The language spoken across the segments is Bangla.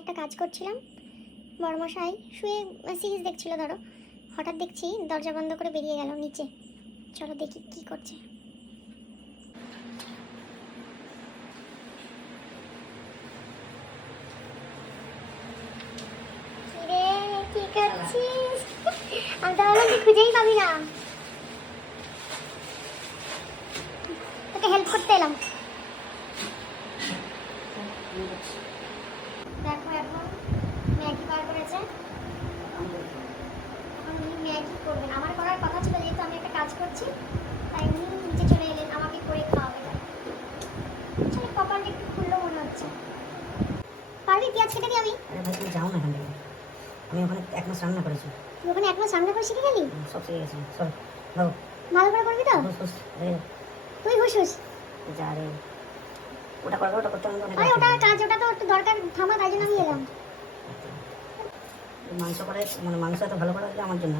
একটা কাজ করছিলাম, বড়মশাই শুয়ে সিরিজ দেখছিল ধরো, হঠাৎ দেখছি দরজা বন্ধ করে বেরিয়ে গেল নিচে। চলো দেখি কি করছে। কিরে কি করছিস? আমি তো ভাবলাম তুই খুঁজেই পাবি না, তোকে হেল্প করতে এলাম। দেখো এখন ম্যাগি বার করেছে, এখন উনি ম্যাগি করবেন। আমার করার কথা ছিল, যেহেতু আমি একটা কাজ করছি তাই উনি নিচে চলে এলেন আমাকে করে খাওয়াবে। চলো কপালটা একটু খুললো মনে হচ্ছে। পারবি পেঁয়াজ কেটে দিই আমি? আরে ভাই তুমি যাও না এখান থেকে, আমি ওখানে 1 মাস রান্না করেছি। তুই ওখানে 1 মাস রান্না করে শিখে গেলি? সব শিখে গেছি। চল যাও, ভালো করে করবি তো? হুস রে তুই হুস যা রে, ওটা করবে, ওটা করতে হবে। আরে ওটা কাজ, ওটা তো একটু দরকার থামা, তাই জন্য আমি এলাম। মাংস করে মানে মাংস এত ভালো করে দিলে আমার জন্য।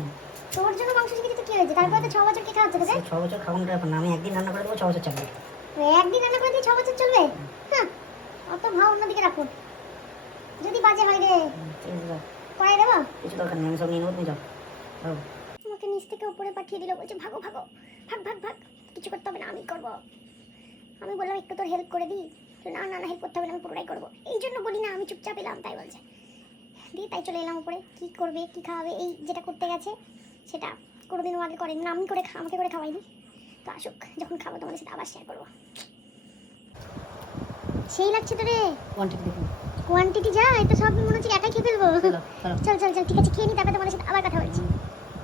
তোর জন্য মাংস শিখেছি তো কি হয়েছে? তারপরে তো 6 বছর কে খাওয়াচ্ছে তোকে? 6 বছর খাওয়ানোর ব্যাপার না, আমি একদিন রান্না করে দেবো 6 বছর চলবে। একদিন রান্না করে দিয়ে 6 বছর চলবে? হ্যাঁ, অত ভাও অন্যদিকে রাখো, যদি বাজে হয় রে ঠিক আছে যাও, করাই দেবো। কিছু দরকার নেই, আমি সব নিয়ে নেবো, তুমি যাও। আমাকে নিচ থেকে উপরে পাঠিয়ে দিল, বলছে ভাগো ভাগো, ভাগ ভাগ ভাগ, কিছু করতে হবে না আমি করব। আমি বললাম একটু তোর হেল্প করে দিই, না না না হেল্প করতে হবে না, আমি পুরোটাই করবো। এই জন্য বলি না আমি চুপচাপ এলাম, তাই বলছে। দিয়ে তাই চলে এলাম উপরে। কি করবে কি খাওয়াবে, এই যেটা করতে গেছে সেটা কোনোদিনও আগে করেনি না, আমি করে আমাকে করে খাওয়াইনি। তো আসুক, যখন খাবো তোমাদের সাথে আবার শেয়ার করবো। সেই লাগছে তো রে কোয়ান্টিটি দেখুন, কোয়ান্টিটি, যা এটা সব মনে হচ্ছে একাই খেয়ে ফেলবো। চলো চলো। চল চল চল, ঠিক আছে খেয়ে নি, তারপরে তোমাদের সাথে আবার কথা বলছি।